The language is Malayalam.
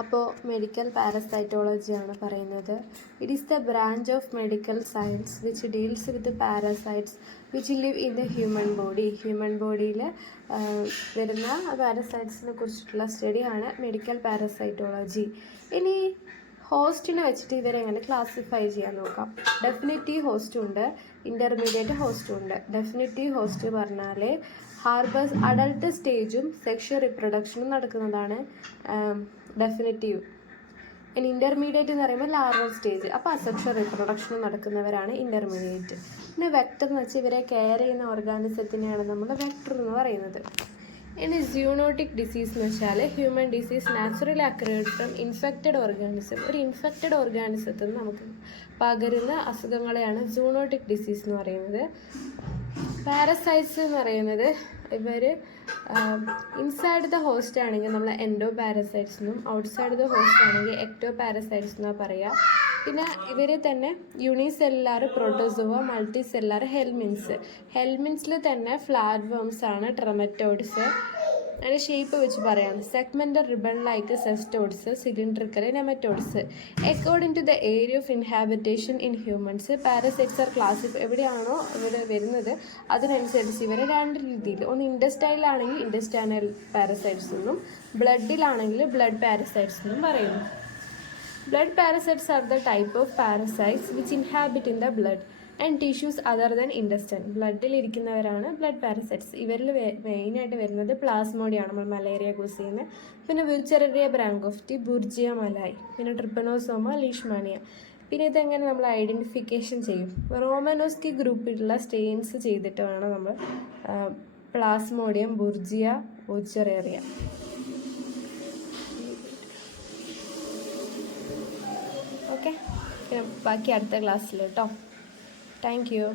അപ്പോൾ മെഡിക്കൽ പാരസൈറ്റോളജിയാണ് പറയുന്നത്. It is the branch of medical science which deals with parasites which live in the human body. Human ബോഡിയിൽ വരുന്ന പാരസൈറ്റ്സിനെ കുറിച്ചിട്ടുള്ള സ്റ്റഡിയാണ് മെഡിക്കൽ പാരസൈറ്റോളജി. ഇനി ഹോസ്റ്റിനെ വെച്ചിട്ട് ഇവരെങ്ങനെ ക്ലാസിഫൈ ചെയ്യാൻ നോക്കാം. ഡെഫിനിറ്റീവ് ഹോസ്റ്റും ഉണ്ട്, ഇൻ്റർമീഡിയറ്റ് ഹോസ്റ്റും ഉണ്ട്. ഡെഫിനിറ്റീവ് ഹോസ്റ്റ് പറഞ്ഞാൽ ഹാർബേഴ്സ് അഡൾട്ട് സ്റ്റേജും സെക്ഷൽ റിപ്രൊഡക്ഷനും നടക്കുന്നതാണ് ഡെഫിനിറ്റീവ്. ഇനി ഇൻ്റർമീഡിയറ്റ് എന്ന് പറയുമ്പോൾ ലാർവൽ സ്റ്റേജ്, അപ്പോൾ അസെക്ഷൽ റിപ്രൊഡക്ഷനും നടക്കുന്നവരാണ് ഇൻ്റർമീഡിയറ്റ്. പിന്നെ വെക്ടർ എന്ന് വെച്ചാൽ ഇവരെ കെയർ ചെയ്യുന്ന ഓർഗാനിസത്തിനെയാണ് നമ്മൾ വെക്ടർ എന്ന് പറയുന്നത്. ഇനി സൂനോട്ടിക് ഡിസീസ് എന്ന് വെച്ചാൽ human disease naturally acquired from infected organism. ഒരു ഇൻഫെക്റ്റഡ് ഓർഗാനിസത്തിൽ നിന്ന് നമുക്ക് പകരുന്ന അസുഖങ്ങളെയാണ് സൂനോട്ടിക് ഡിസീസ് എന്ന് പറയുന്നത്. പാരസൈറ്റ്സ് എന്ന് പറയുന്നത് ഇവർ ഇൻസൈഡ് ദ ഹോസ്റ്റ് ആണെങ്കിൽ നമ്മൾ എൻഡോ പാരസൈറ്റ്സ് എന്നും ഔട്ട്സൈഡ് ദ ഹോസ്റ്റ് ആണെങ്കിൽ എക്ടോ പാരസൈറ്റ്സ് എന്നാണ് പറയുക. പിന്നെ ഇവർ തന്നെ യൂണിസെല്ലാർ പ്രോട്ടോസോവ, മൾട്ടി സെല്ലാർ ഹെൽമിൻസിൽ തന്നെ ഫ്ലാറ്റ് വേംസ് ആണ് ട്രമറ്റോഡ്സ്. അതിൻ്റെ ഷേപ്പ് വെച്ച് പറയാം. Segmental ribbon like cestodes, cylindrical nematodes. According to the area of inhabitation in humans parasites are classify. എവിടെയാണോ ഇവർ വരുന്നത് അതിനനുസരിച്ച് ഇവരെ രണ്ട് രീതിയിൽ, ഒന്ന് ഇൻഡസ്റ്റൈലാണെങ്കിൽ ഇൻഡസ്റ്റൈനൽ പാരസൈറ്റ്സ് എന്നും ബ്ലഡിലാണെങ്കിൽ ബ്ലഡ് പാരസൈറ്റ്സ് എന്നും പറയുന്നു. Blood parasites are the type of parasites which inhabit in the blood and tissues other than intestine. ബ്ലഡിൽ ഇരിക്കുന്നവരാണ് ബ്ലഡ് പാരസൈറ്റ്സ്. ഇവരിൽ മെയിനായിട്ട് വരുന്നത് പ്ലാസ്മോഡിയാണ്, നമ്മൾ മലേറിയ കോസ് ചെയ്യുന്നത്. പിന്നെ വിർച്ചറിയ ബ്രാങ്കോഫ്റ്റി, ബുർജിയ മലായി, പിന്നെ ട്രിപ്പനോസോമ, ലീഷ്മാനിയ. പിന്നെ ഇതെങ്ങനെ നമ്മൾ ഐഡൻറ്റിഫിക്കേഷൻ ചെയ്യും? റോമനോസ്കി ഗ്രൂപ്പിലുള്ള സ്റ്റെയിൻസ് ചെയ്തിട്ട് വേണം നമ്മൾ പ്ലാസ്മോഡിയം, ബുർജിയ, വിർച്ചറേറിയ. ഓക്കെ, ബാക്കി അടുത്ത ക്ലാസ്സിൽ കേട്ടോ. Thank you.